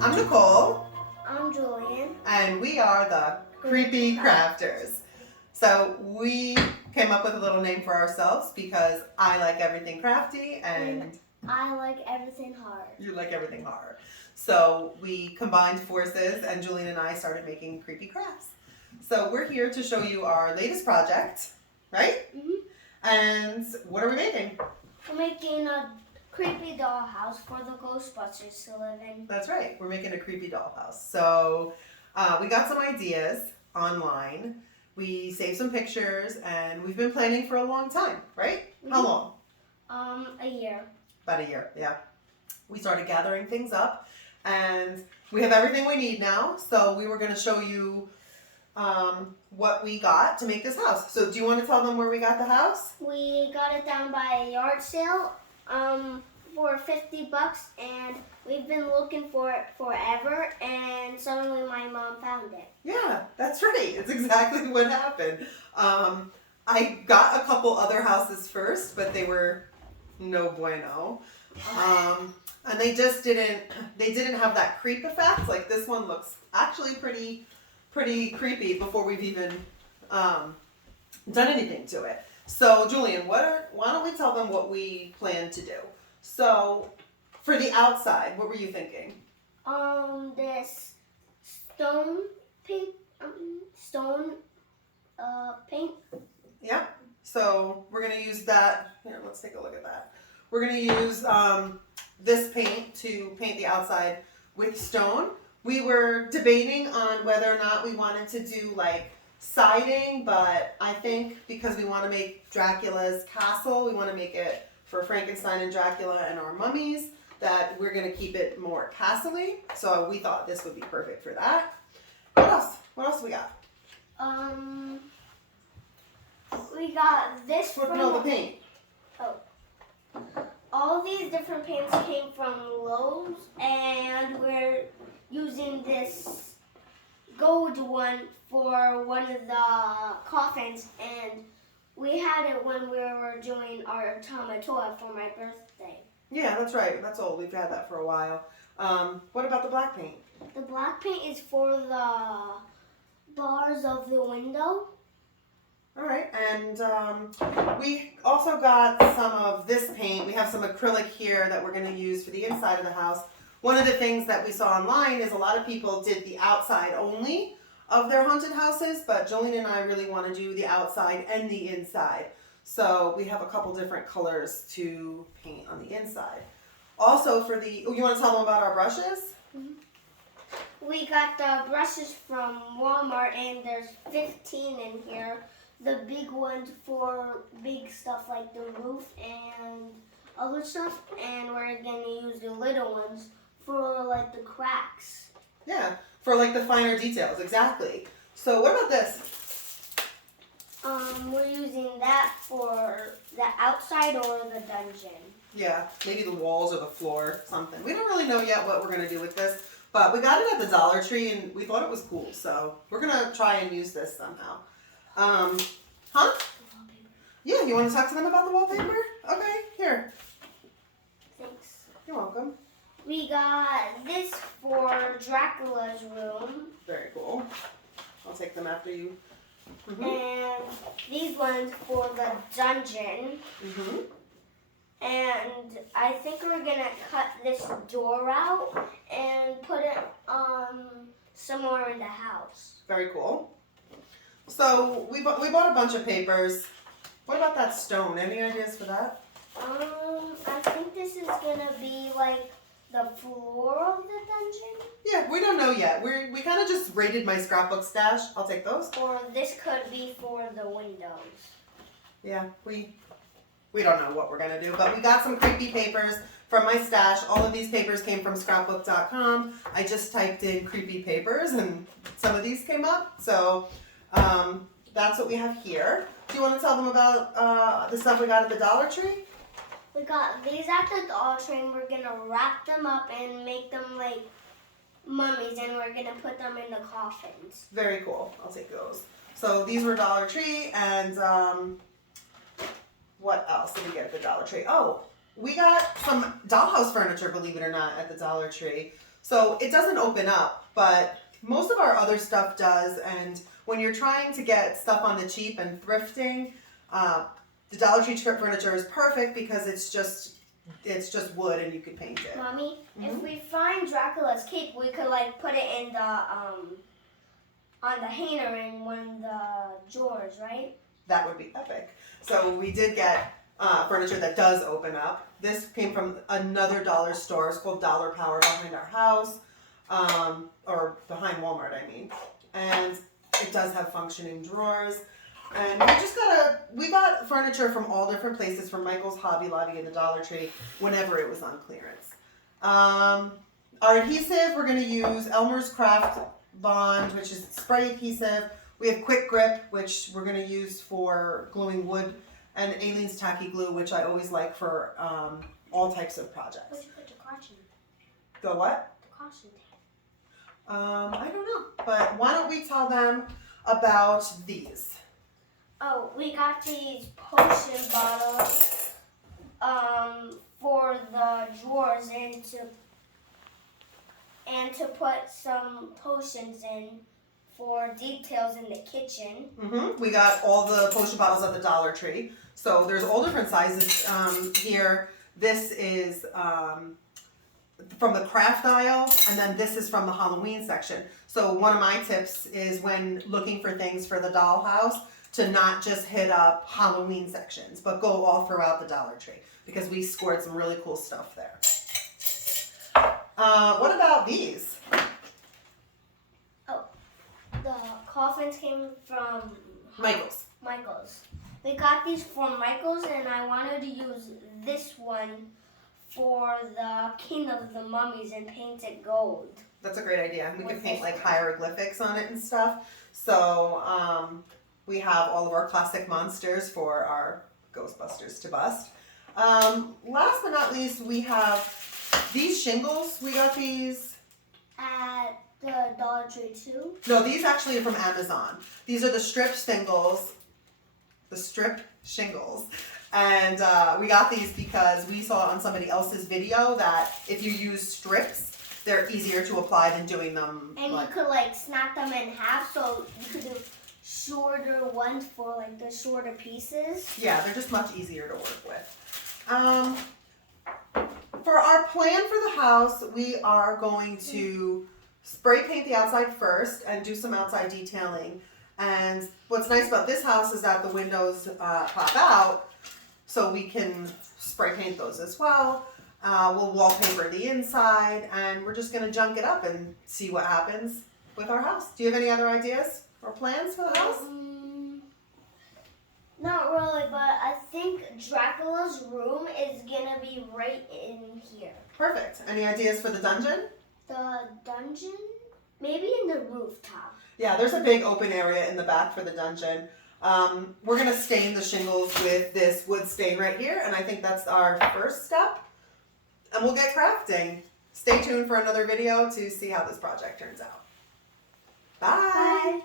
I'm Nicole. I'm Julian. And we are the Creepy Crafters. So we came up with a little name for ourselves because I like everything crafty and I like everything hard. You like everything hard. So we combined forces and Julian and I started making creepy crafts. So we're here to show you our latest project, right? Mm-hmm. And what are we making? We're making a creepy dollhouse for the Ghostbusters to live in. That's right. We're making a creepy dollhouse. So we got some ideas online. We saved some pictures and we've been planning for a long time, right? Mm-hmm. How long? A year. About a year, yeah. We started gathering things up and we have everything we need now. So we were going to show you what we got to make this house. So do you want to tell them where we got the house? We got it down by a yard sale for $50, and we've been looking for it forever, and suddenly my mom found it. Yeah, that's right. It's exactly what happened. I got a couple other houses first, but they were no bueno. And they just didn't have that creep effect. Like this one looks actually pretty creepy before we've even done anything to it. So Julian, why don't we tell them what we plan to do? So for the outside, what were you thinking? This stone paint. Yeah. So we're gonna use that. Here, let's take a look at that. We're gonna use this paint to paint the outside with stone. We were debating on whether or not we wanted to do like siding, but I think because we want to make Dracula's castle, we want to make it for Frankenstein and Dracula and our mummies, that we're going to keep it more castle-y. So we thought this would be perfect for that. What else? What else we got? We got this from... No, the paint. Oh. All these different paints came from Lowe's, and we're using this gold one for one of the coffins, and we had it when we were doing our Tamatoa for my birthday. Yeah, that's right. That's old. We've had that for a while. What about the black paint? The black paint is for the bars of the window. All right, and we also got some of this paint. We have some acrylic here that we're going to use for the inside of the house. One of the things that we saw online is a lot of people did the outside only of their haunted houses, but Jolene and I really want to do the outside and the inside. So we have a couple different colors to paint on the inside. Also for the, you want to tell them about our brushes? Mm-hmm. We got the brushes from Walmart, and there's 15 in here. The big ones for big stuff like the roof and other stuff, and we're going to use the little ones for like the cracks. Yeah, for like the finer details, exactly. So what about this? We're using that for the outside or the dungeon. Yeah, maybe the walls or the floor, something. We don't really know yet what we're going to do with this, but we got it at the Dollar Tree and we thought it was cool, so we're going to try and use this somehow. Huh? Yeah, you want to talk to them about the wallpaper? Okay, here. Thanks. You're welcome. We got this for Dracula's room. Very cool. I'll take them after you. Mm-hmm. And these ones for the dungeon. Mm-hmm. And I think we're going to cut this door out and put it somewhere in the house. Very cool. So we bought a bunch of papers. What about that stone? Any ideas for that? I think this is going to be like the floor of the dungeon. Yeah, we don't know yet. We kind of just raided my scrapbook stash. I'll take those. Or this could be for the windows. Yeah, we don't know what we're going to do, but we got some creepy papers from my stash. All of these papers came from scrapbook.com. I just typed in creepy papers and some of these came up. So that's what we have here. Do you want to tell them about the stuff we got at the Dollar Tree? We got these at the Dollar Tree, and we're going to wrap them up and make them like mummies, and we're going to put them in the coffins. Very cool. I'll take those. So these were Dollar Tree, and what else did we get at the Dollar Tree? Oh, we got some dollhouse furniture, believe it or not, at the Dollar Tree. So it doesn't open up, but most of our other stuff does. And when you're trying to get stuff on the cheap and thrifting, the Dollar Tree furniture is perfect because it's just wood and you can paint it. Mommy, if we find Dracula's cape, we could like put it in the on the hanger in one of the drawers, right? That would be epic. So we did get furniture that does open up. This came from another dollar store. It's called Dollar Power behind our house, or behind Walmart, I mean. And it does have functioning drawers. And we got furniture from all different places, from Michael's, Hobby Lobby, and the Dollar Tree, whenever it was on clearance. Our adhesive, we're going to use Elmer's Craft Bond, which is spray adhesive. We have Quick Grip, which we're going to use for gluing wood, and Aileen's Tacky Glue, which I always like for all types of projects. Where'd you put the caution? The what? The caution tape. I don't know, but why don't we tell them about these? Oh, we got these potion bottles for the drawers and to put some potions in for details in the kitchen. We got all the potion bottles at the Dollar Tree. So there's all different sizes here. This is from the craft aisle, and then this is from the Halloween section. So one of my tips is when looking for things for the dollhouse, to not just hit up Halloween sections, but go all throughout the Dollar Tree, because we scored some really cool stuff there. What about these? Oh, the coffins came from Michael's. Michael's. We got these from Michael's, and I wanted to use this one for the King of the Mummies and paint it gold. That's a great idea. We could paint like hieroglyphics on it and stuff. So we have all of our classic monsters for our Ghostbusters to bust. Last but not least, we have these shingles. We got these At the Dollar Tree too? No, these actually are from Amazon. These are the strip shingles. And we got these because we saw on somebody else's video that if you use strips, they're easier to apply than doing them. And you could like snap them in half, so you could do shorter ones for like the shorter pieces. Yeah, they're just much easier to work with. For our plan for the house, we are going to spray paint the outside first and do some outside detailing. And what's nice about this house is that the windows pop out, so we can spray paint those as well. We'll wallpaper the inside, and we're just going to junk it up and see what happens with our house. Do you have any other ideas or plans for the house? Not really, but I think Dracula's room is gonna be right in here. Perfect. Any ideas for the dungeon? The dungeon? Maybe in the rooftop. Yeah, there's a big open area in the back for the dungeon. We're going to stain the shingles with this wood stain right here, and I think that's our first step. And we'll get crafting. Stay tuned for another video to see how this project turns out. Bye. Bye.